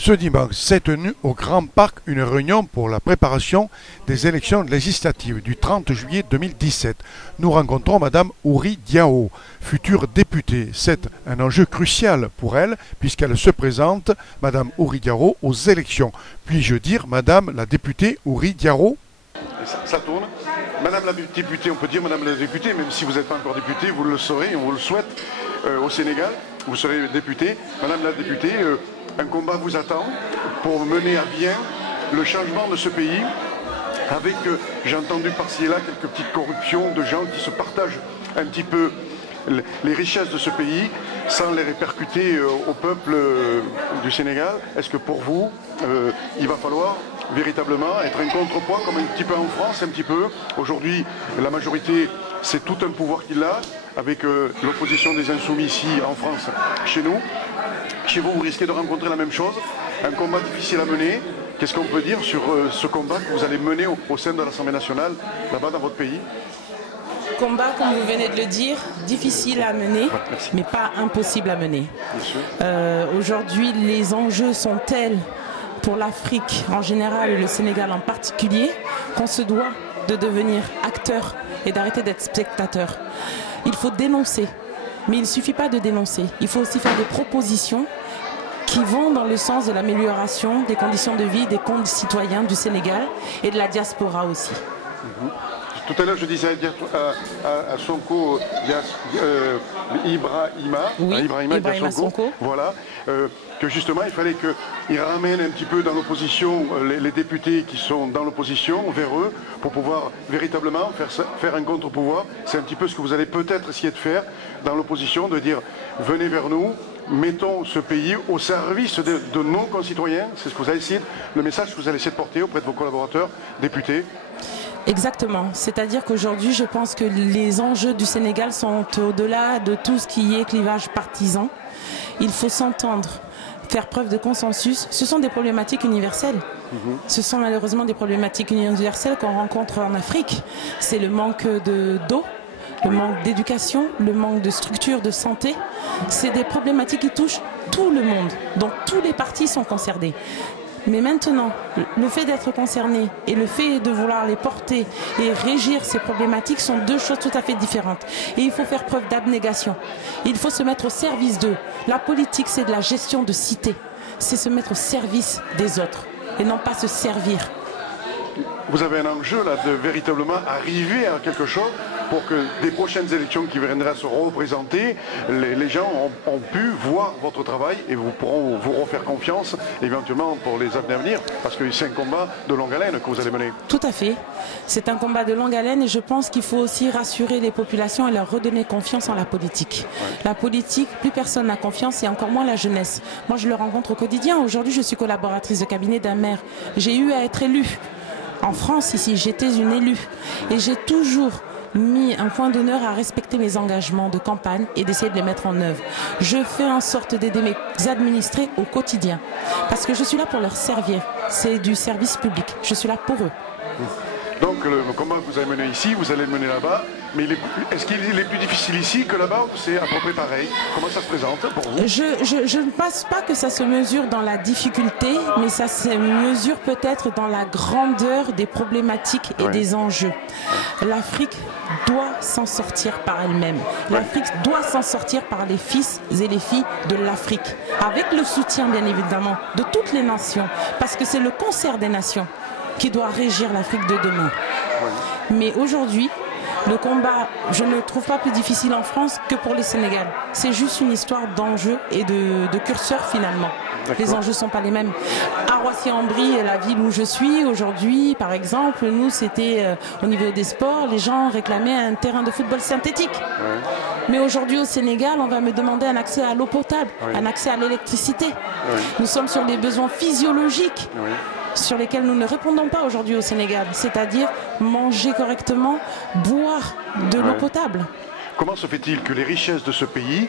Ce dimanche s'est tenue au Grand Parc une réunion pour la préparation des élections législatives du 30 juillet 2017. Nous rencontrons Madame Ouri Diao, future députée. C'est un enjeu crucial pour elle puisqu'elle se présente, Madame Ouri Diao, aux élections. Puis-je dire Madame la députée Ouri Diao? Ça tourne. Madame la députée, on peut dire Madame la députée, même si vous n'êtes pas encore députée, vous le saurez, on vous le souhaite au Sénégal, vous serez députée. Madame la députée, un combat vous attend pour mener à bien le changement de ce pays avec, j'ai entendu par-ci et là, quelques petites corruptions de gens qui se partagent un petit peu les richesses de ce pays sans les répercuter au peuple du Sénégal. Est-ce que pour vous, il va falloir véritablement être un contrepoids comme un petit peu en France, un petit peu. Aujourd'hui, la majorité, c'est tout un pouvoir qu'il a, avec l'opposition des insoumis ici en France, chez nous. Chez vous, vous risquez de rencontrer la même chose, un combat difficile à mener. Qu'est-ce qu'on peut dire sur ce combat que vous allez mener au sein de l'Assemblée nationale, là-bas dans votre pays? Combat, comme vous venez de le dire, difficile à mener, mais pas impossible à mener. Aujourd'hui, les enjeux sont tels pour l'Afrique en général et le Sénégal en particulier, qu'on se doit de devenir acteur et d'arrêter d'être spectateur. Il faut dénoncer, mais il ne suffit pas de dénoncer. Il faut aussi faire des propositions qui vont dans le sens de l'amélioration des conditions de vie des concitoyens du Sénégal et de la diaspora aussi. Tout à l'heure, je disais à Sonko, Ibrahima Sonko, voilà, que justement, il fallait qu'il ramène un petit peu dans l'opposition les députés qui sont dans l'opposition vers eux pour pouvoir véritablement faire un contre-pouvoir. C'est un petit peu ce que vous allez peut-être essayer de faire dans l'opposition, de dire venez vers nous, mettons ce pays au service de nos concitoyens. C'est ce que vous allez essayer, le message que vous allez essayer de porter auprès de vos collaborateurs députés. Exactement, c'est-à-dire qu'aujourd'hui je pense que les enjeux du Sénégal sont au-delà de tout ce qui est clivage partisan. Il faut s'entendre, faire preuve de consensus. Ce sont des problématiques universelles. Ce sont malheureusement des problématiques universelles qu'on rencontre en Afrique. C'est le manque d'eau, le manque d'éducation, le manque de structures de santé. C'est des problématiques qui touchent tout le monde, donc tous les partis sont concernés. Mais maintenant, le fait d'être concerné et le fait de vouloir les porter et régir ces problématiques sont deux choses tout à fait différentes. Et il faut faire preuve d'abnégation. Il faut se mettre au service d'eux. La politique, c'est de la gestion de cité. C'est se mettre au service des autres et non pas se servir. Vous avez un enjeu là de véritablement arriver à quelque chose pour que des prochaines élections qui viendraient se représenter, les gens ont pu voir votre travail et vous pourront vous refaire confiance éventuellement pour les années à venir, parce que c'est un combat de longue haleine que vous allez mener. Tout à fait. C'est un combat de longue haleine et je pense qu'il faut aussi rassurer les populations et leur redonner confiance en la politique. La politique, plus personne n'a confiance et encore moins la jeunesse. Moi, je le rencontre au quotidien. Aujourd'hui, je suis collaboratrice de cabinet d'un maire. J'ai eu à être élue. En France, ici, j'étais une élue et j'ai toujours mis un point d'honneur à respecter mes engagements de campagne et d'essayer de les mettre en œuvre. Je fais en sorte d'aider mes administrés au quotidien parce que je suis là pour leur servir. C'est du service public. Je suis là pour eux. Donc le combat que vous avez mené ici, vous allez le mener là-bas. Mais est-ce qu'il est plus difficile ici que là-bas ou c'est à peu près pareil? Comment ça se présente pour vous? Je ne pense pas que ça se mesure dans la difficulté, mais ça se mesure peut-être dans la grandeur des problématiques et des enjeux. L'Afrique doit s'en sortir par elle-même. L'Afrique doit s'en sortir par les fils et les filles de l'Afrique. Avec le soutien, bien évidemment, de toutes les nations. Parce que c'est le concert des nations qui doit régir l'Afrique de demain. Mais aujourd'hui, le combat, je ne le trouve pas plus difficile en France que pour les Sénégal. C'est juste une histoire d'enjeux et de curseurs finalement. Les enjeux ne sont pas les mêmes. À Roissy-en-Brie, la ville où je suis aujourd'hui, par exemple, nous c'était au niveau des sports, les gens réclamaient un terrain de football synthétique. Mais aujourd'hui au Sénégal, on va me demander un accès à l'eau potable, un accès à l'électricité. Nous sommes sur des besoins physiologiques. Sur lesquels nous ne répondons pas aujourd'hui au Sénégal, c'est-à-dire manger correctement, boire de l'eau potable. Comment se fait-il que les richesses de ce pays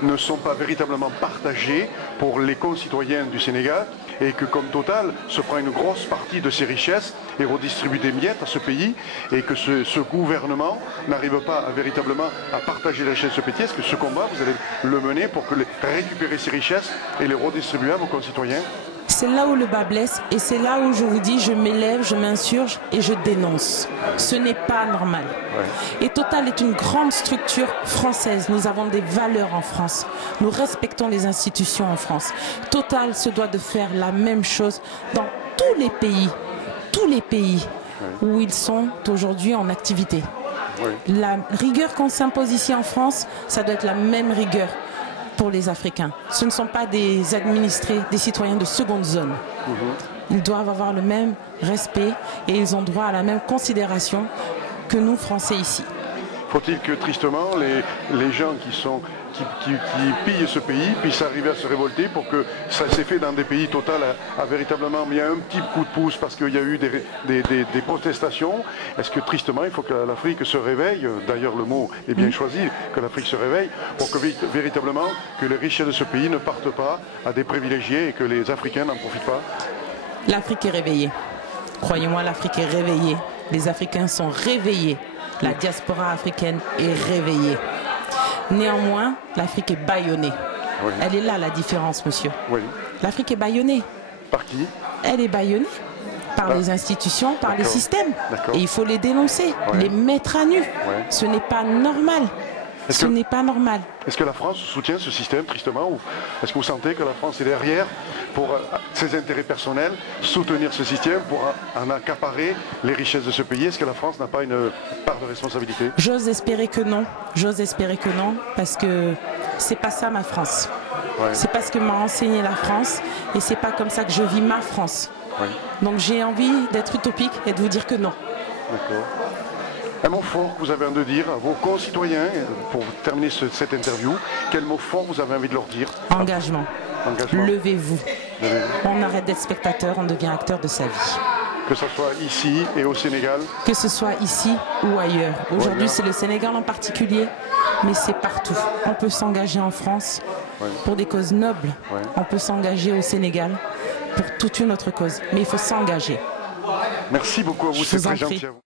ne sont pas véritablement partagées pour les concitoyens du Sénégal et que comme Total se prend une grosse partie de ces richesses et redistribue des miettes à ce pays et que ce gouvernement n'arrive pas véritablement à partager les richesses de ce pays? Est-ce que ce combat, vous allez le mener pour récupérer ces richesses et les redistribuer à vos concitoyens? C'est là où le bas blesse et c'est là où je vous dis, je m'élève, je m'insurge et je dénonce. Ce n'est pas normal. Et Total est une grande structure française. Nous avons des valeurs en France. Nous respectons les institutions en France. Total se doit de faire la même chose dans tous les pays où ils sont aujourd'hui en activité. La rigueur qu'on s'impose ici en France, ça doit être la même rigueur pour les Africains. Ce ne sont pas des administrés, des citoyens de seconde zone. Ils doivent avoir le même respect et ils ont droit à la même considération que nous, Français, ici. Faut-il que, tristement, les gens qui pillent ce pays puissent arriver à se révolter pour que ça s'est fait dans des pays Total a véritablement mis un petit coup de pouce parce qu'il y a eu des protestations. Est-ce que tristement il faut que l'Afrique se réveille, d'ailleurs le mot est bien choisi, que l'Afrique se réveille pour que véritablement que les richesses de ce pays ne partent pas à des privilégiés et que les Africains n'en profitent pas? L'Afrique est réveillée. Croyez-moi, l'Afrique est réveillée. Les Africains sont réveillés. La diaspora africaine est réveillée. Néanmoins, l'Afrique est bâillonnée. Elle est là la différence, monsieur. L'Afrique est bâillonnée. Par qui? Elle est bâillonnée par les institutions, par les systèmes. Et il faut les dénoncer, les mettre à nu. Ce n'est pas normal. Ce n'est pas normal. Est-ce que la France soutient ce système, tristement, ou est-ce que vous sentez que la France est derrière pour ses intérêts personnels, soutenir ce système, pour en accaparer les richesses de ce pays? Est-ce que la France n'a pas une part de responsabilité? J'ose espérer que non. J'ose espérer que non, parce que c'est pas ça ma France. C'est pas ce que m'a enseigné la France, et c'est pas comme ça que je vis ma France. Donc j'ai envie d'être utopique et de vous dire que non. D'accord. Un mot fort que vous avez envie de dire à vos concitoyens, pour terminer cette interview, quel mot fort vous avez envie de leur dire? Engagement. Levez-vous. On arrête d'être spectateur, on devient acteur de sa vie. Que ce soit ici et au Sénégal? Que ce soit ici ou ailleurs. Aujourd'hui, c'est le Sénégal en particulier, mais c'est partout. On peut s'engager en France pour des causes nobles. On peut s'engager au Sénégal pour toute une autre cause. Mais il faut s'engager. Merci beaucoup à vous, c'est très gentil à vous.